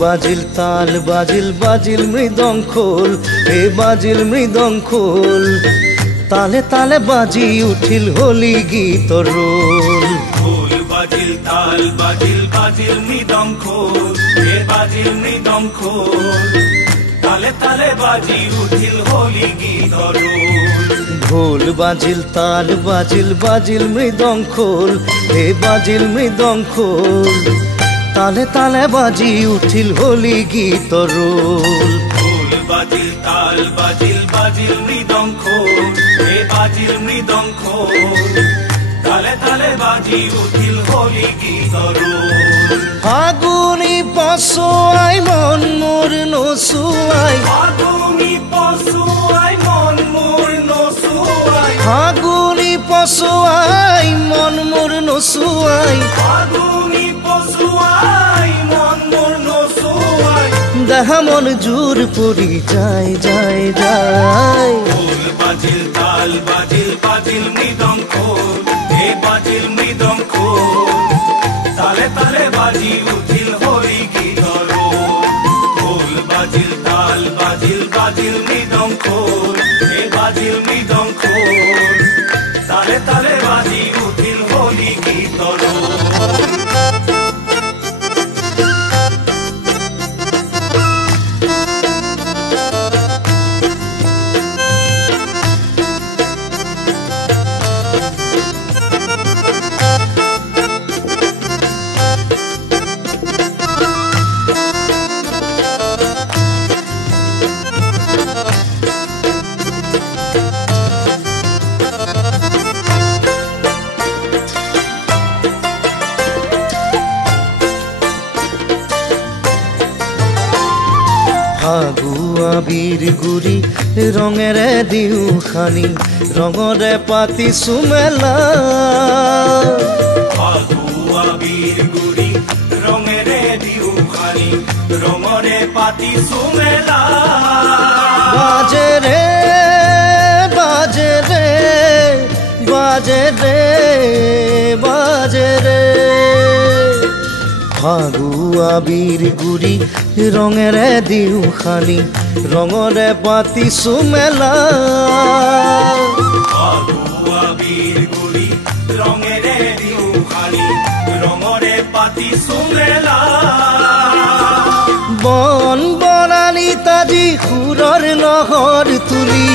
বাজিল তাল বাজিল বাজিল মৃদং খোল, হে বাজিল মৃদং খোল, তালে তালে বাজি উঠিল হোলি গীতৰ ৰোল। খোল বাজিল তাল বাজিল বাজিল মৃদং খোল, হে বাজিল মৃদং খোল, তালে তালে বাজি উঠিল হোলি গীতৰ ৰোল। ঢোল বাজিল তাল বাজিল বাজিল মৃদং খোল, হে বাজিল মৃদং খোল, তালে তালে বাজি উঠিল হোলি গীতৰ ৰোল। খোল বাজিল তাল বাজিল বাজিল মৃদং খোল, হে বাজিল মৃদং খোল, তালে তালে বাজি উঠিল হোলি গীতৰ ৰোল। ফাগুনি পছুৱাই মন মোৰ নচুৱাই, ফাগুনি পছুৱাই মন মোৰ নচুৱাই, ফাগুনি পছুৱাই মন মোৰ নচুৱাই, ফাগুনি পছুৱাই মন মোৰ নচুৱাই, দেহা মন জোৰ পৰি যায় যায় যায়। খোল বাজিল তাল বাজিল বাজিল মৃদং খোল, হে বাজিল মৃদং খোল, তালে তালে বাজি উঠিল হোলি গীতৰ ৰোল। খোল বাজিল তাল বাজিল বাজিল মৃদং খোল, হে বাজিল মৃদং খোল, তালে তালে বাজি উঠিল হোলি গীতৰ ৰোল। ফাগুৱা বীৰ গুৰি ৰঙেৰে দিওঁ খানি, ৰঙৰে পাতিছো মেলা। ফাগুৱা বীৰ গুৰি ৰঙেৰে দিওঁ খানি, ৰঙৰে পাতিছো মেলা। বাজে ৰে বাজে ৰে বাজে ৰে বাজে ৰে, ফাগুৱা বীৰ গুৰি ৰঙেৰে দিওঁ খানি, ৰঙৰে পাতিছো মেলা। ফাগুৱা বীৰ গুৰি ৰঙেৰে দিওঁ খানি, ৰঙৰে পাতিছো মেলা। বন বনানী তাজি সুৰৰ লহৰ তুলি,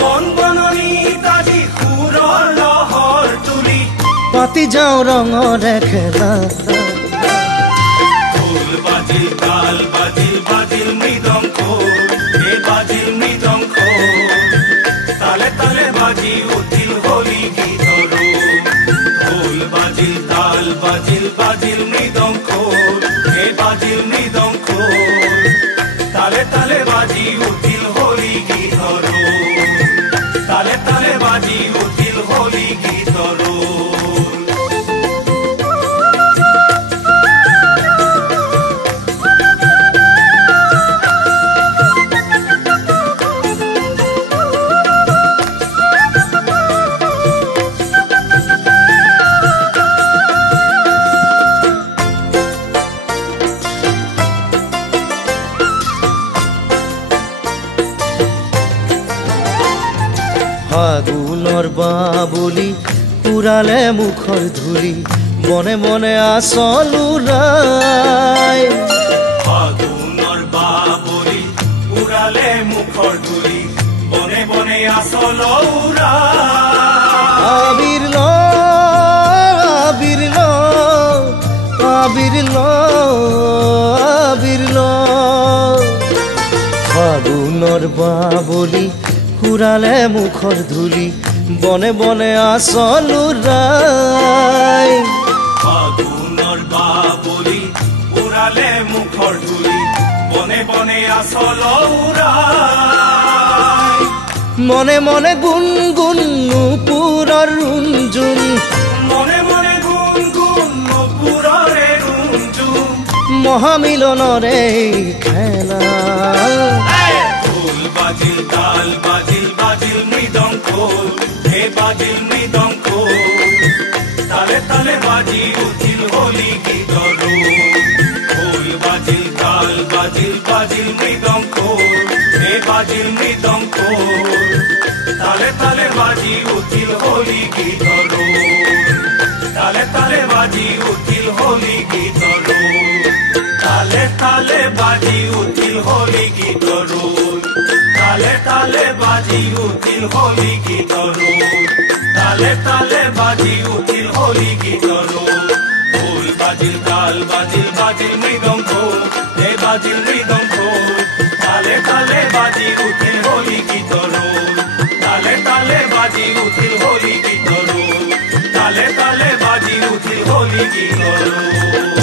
বন বননি তাজি সুৰৰ লহৰ তুলি, পাতি যাওঁ ৰঙৰে খেলা। খোল বাজিল তাল বাজিল বাজিল মৃদং খোল, হে বাজিল মৃদং খোল, তালে তালে বাজি উঠিল হোলি গীতৰ ৰোল। খোল বাজিল তাল বাজিল বাজিল মৃদং খোল, হে বাজিল মৃদং খোল, তালে তালে বাজি উঠিল হোলি গীতৰ ৰোল। তালে তালে বাজি উঠিল হোলি গীতৰ ৰোল। ফাগুনৰ বাবলি পুৰালে মুখৰ ধূলি, মনে মনে আচল উৰাই। ফাগুনৰ বাবলি উৰালে মুখৰ ধূলি, বনে বনে আচল উৰাই। আবিৰ ল আবিৰ ল আবিৰ ল আবিৰ ল, ফাগুনৰ বাবলি পুৰালে মুখৰ ধূলি, বনে বনে আচল উৰাই। ফাগুনৰ বাবলি উৰালে মুখৰ ধূলি, বনে বনে আচল উৰাই। মনে মনে গুণ গুণ নুপুৰৰ ৰুণজুণ, মনে মনে গুণ গুণ নুপুৰৰে ৰুণজুণ, মহামিলনৰে খেলা। খোল বাজিল তাল বাজিল বাজিল মৃদং খোল, হে বাজিল মৃদং খোল, তালে তালে বাজি উঠিল হোলি গীতৰ ৰোল। খোল বাজিল তাল মৃদঙ্গ হে বাজিল মৃদঙ্গ তালে তালে বাজি উঠিল হোলি গীতৰ তালে তালে বাজি উঠিল হোলি গীতৰ তালে তালে বাজি উঠিল হোলি গীতৰ তালে তালে বাজি উঠিল হোলি গীতৰ তালে তালে বাজি উঠিল হোলি গীতৰ ঢোল বাজিল তাল বাজিল বাজিল মৃদঙ্গ হে বাজিল মৃদঙ্গ তালে তালে বাজি উঠিল হোলি গীতৰ তালে তালে বাজি উঠিল হোলি গীতৰ তালে তালে বাজি উঠিল হোলি গীতৰ